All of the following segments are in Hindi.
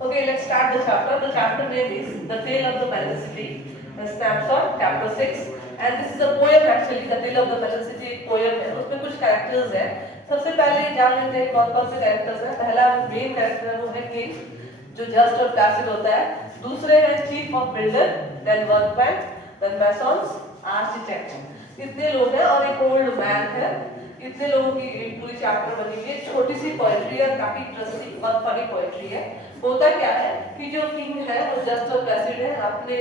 Okay, let's start the chapter. The chapter name is The Tale of the Melon City, a snapshot, chapter 6. And this is a poem actually. The Tale of the Melon City एक poem है, उसमें कुछ characters हैं. सबसे पहले जान लेते हैं कौन कौन से characters हैं. पहला main character वो है king, जो just और placid होता है. दूसरे हैं chief of builder, then workman, then masons, architect. इतने लोग हैं और एक old man है. इतने लोगों की पूरी चैप्टर बनी हुई है. छोटी सी पोएट्री है, काफी इंटरेस्टिंग और फनी पोएट्री है. होता क्या है कि जो किंग है वो जस्ट और प्रेसिड है, अपने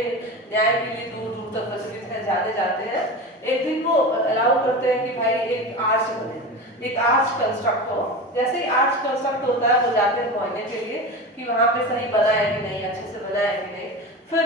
न्याय के लिए दूर दूर तक प्रचलित है, जाने जाते हैं. एक दिन वो अलाउ करते हैं कि भाई एक आर्च बने, एक आर्च कंस्ट्रक्ट हो. जैसे ही आर्च कंस्ट्रक्ट होता है वो जाते हैं पहुंचने के लिए कि वहां पे सही बना है कि नहीं, अच्छे से बना है कि नहीं. फिर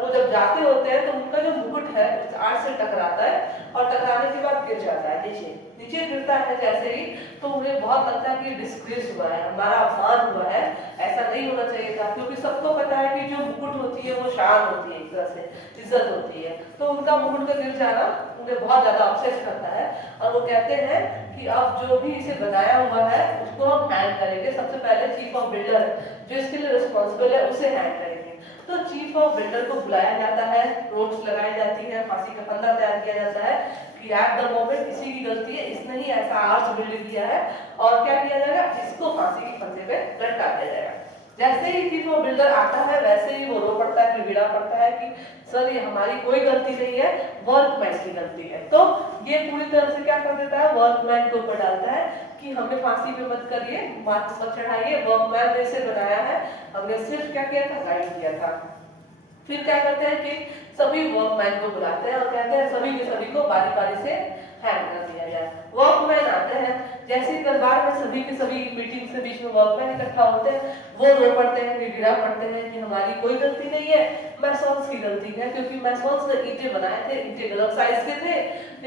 वो जब जाते होते हैं तो उनका जो मुकुट है आर्च से टकराता है और टकराने के बाद गिर जाता है नीचे. नीचे गिरता है जैसे ही तो उन्हें बहुत लगता है कि डिस्ग्रेस हुआ है, हमारा अपमान हुआ है, ऐसा नहीं होना चाहिए था. क्योंकि सबको पता है कि जो मुकुट होती है वो शान होती है, एक तरह से इज्जत होती है. तो उनका मुकुट का गिर जाना उन्हें बहुत ज्यादा अपसेट करता है और वो कहते हैं कि अब जो भी इसे बनाया हुआ है उसको हम हैंग करेंगे. सबसे पहले चीफ ऑफ बिल्डर जो इसके लिए रिस्पॉन्सिबल है उसे हैंग करेंगे. तो चीफ ऑफ बिल्डर को बुलाया जाता है, रोप्स लगाई जाती है, फांसी का फंदा तैयार किया जाता है कि एट द मोमेंट इसी की गलती है, इसने ही ऐसा आर्च बिल्ड किया है और क्या किया जाएगा, इसको फांसी के फंदे पे लटका दिया जाएगा. जैसे ही चीफ ऑफ बिल्डर आता है वैसे ही वो रो पड़ता है, गिड़गिड़ा पड़ता है कि सर ये हमारी कोई गलती नहीं है, वर्कमैन की गलती है. तो ये पूरी तरह से क्या कर देता है, वर्कमैन के ऊपर डालता है कि हमें फांसी पे मत करिए, मत चढ़ाइए, वर्कमैन ने इसे बनाया है, हमने सिर्फ क्या किया था, गाइड किया था. फिर क्या करते हैं कि सभी वर्कमैन को बुलाते हैं और कहते हैं सभी के सभी को बारी बारी से हैंग कर दिया जाए. वर्कमैन आते हैं, जैसे ही दरबार में सभी के सभी मीटिंग से बीच में वर्कमैन इकट्ठा होते हैं, वो रो पड़ते हैं, गिड़गिड़ा पड़ते हैं कि हमारी कोई गलती नहीं है, मैसन्स की गलती है, क्योंकि मैसन्स ने ईंटें बनाए थे, ईंटें गलत साइज के थे,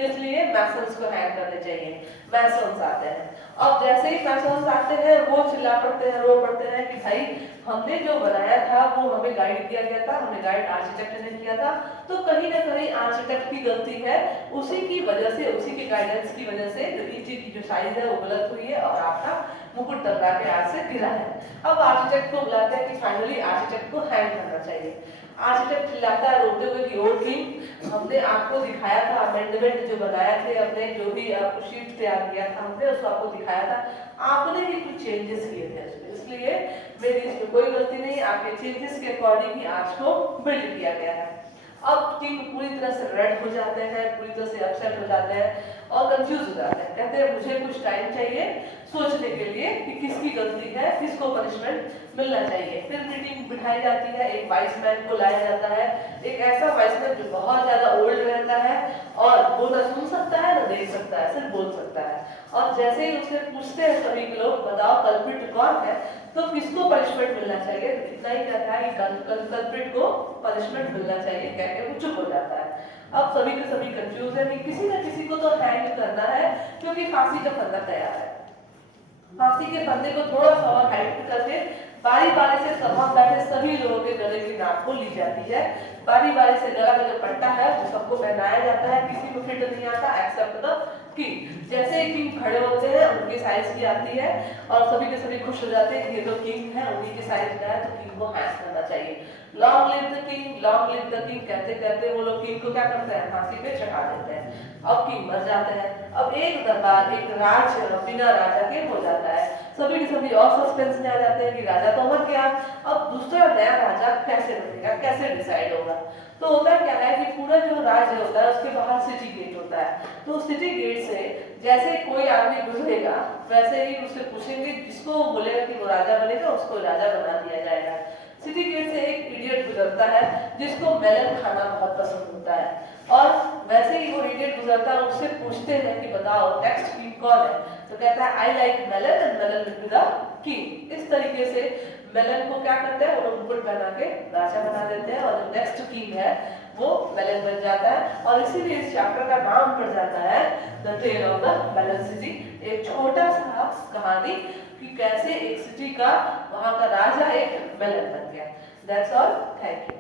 इसलिए मैसन्स को हैंग करने चाहिए. मैसन्स आते हैं. अब जैसे ही मैसन्स आते हैं वो चिल्ला पड़ते हैं, रो पड़ते हैं कि भाई हमने जो बनाया था वो हमें गाइड किया गया था, हमें गाइड आर्किटेक्ट ने किया था, तो कहीं ना कहीं आर्किटेक्ट की गलती है, उसी की वजह से, उसी के गाइडेंस की वजह से ईंटे की जो साइज है वो गलत हुई है और आपका मुकुट टकरा के आज से गिरा है. अब आर्किटेक्ट को बुलाते हैं कि फाइनली आर्किटेक्ट को हैंग करना चाहिए. आर्किटेक्ट चिल्लाता है रोते हुए कि ओ किंग, हमने आपको दिखाया था अमेंडमेंट जो बनाया थे, हमने जो भी आपको शीट तैयार किया था, हमने उसको आपको दिखाया था, आपने ही कुछ चेंजेस किए थे उसमें, इसलिए मेरी इसमें कोई गलती नहीं, आपके चेंजेस के अकॉर्डिंग ही आज को बिल्ड किया गया है. अब किंग पूरी तरह से रेड हो जाते हैं, पूरी तरह से अपसेट हो जाते हैं और कंफ्यूज हो जाते हैं. कहते हैं मुझे कुछ टाइम चाहिए सोचने के लिए कि किसकी गलती है, किसको पनिशमेंट मिलना चाहिए. फिर मीटिंग बिठाई जाती है, एक वाइस मैन को लाया जाता है, एक ऐसा वाइस मैन जो बहुत ज्यादा ओल्ड रहता है और वो ना सुन सकता है ना देख सकता है, सिर्फ बोल सकता है. और जैसे ही उससे पूछते हैं सभी के लोग बताओ कल्प्रिट कौन है, तो किसको पनिशमेंट मिलना चाहिए, इतना ही कहता है कि कल्प्रिट को पनिशमेंट मिलना चाहिए, कहकर वो चुप हो जाता है. अब सभी के सभी कंफ्यूज है कि किसी न किसी को तो हैंग करना है क्योंकि फांसी का फंदा तैयार है. फांसी के फंदे को थोड़ा सा और हाइट करके बारी बारी से तमाम बैठे सभी लोगों के गले की नाप को ली जाती है. बारी बारी से गला का जो पट्टा है वो सबको पहनाया जाता है, किसी को फिट नहीं आता एक्सेप्ट द किंग. जैसे ही किंग खड़े होते हैं उनकी साइज की आती है और सभी के सभी खुश हो जाते हैं कि ये तो किंग है, उन्हीं की साइज का है, तो किंग को हैंग करना चाहिए. Long live the king, long live the king कहते कहते वो लोग किंग को क्या करते हैं, फांसी पे चढ़ा देते हैं. अब किंग मर जाते हैं. अब एक दरबार, एक राज बिना राजा के हो जाता है. सभी के सभी और सस्पेंस में आ जाते हैं कि राजा तो मर गया, अब दूसरा नया राजा कैसे बनेगा, कैसे डिसाइड होगा. तो होता क्या है कि पूरा जो राज्य होता है उसके बाहर सिटी गेट होता है. तो सिटी गेट से जैसे कोई आदमी गुजरेगा वैसे ही उससे पूछेंगे, जिसको बोलेगा कि वो राजा बनेगा उसको राजा बना दिया जाएगा. सिटी गेट से एक इडियट गुजरता है जिसको मेलन खाना बहुत पसंद होता है और वैसे ही वो इडियट गुजरता है, उससे पूछते हैं कि बताओ नेक्स्ट किंग कौन है, तो कहता है I like melon and melon will be the king. इस तरीके से मेलन को क्या करते हैं, वो मुकुट पहना के राजा बना देते हैं और जो नेक्स्ट किंग है वो मेलन बन जाता है. और इसीलिए इस चैप्टर का नाम पड़ जाता है the tale of the melon city. एक छोटा सा कहानी कि कैसे एक सिटी का वहां का राजा एक मेलन बन गया. That's all, thank you.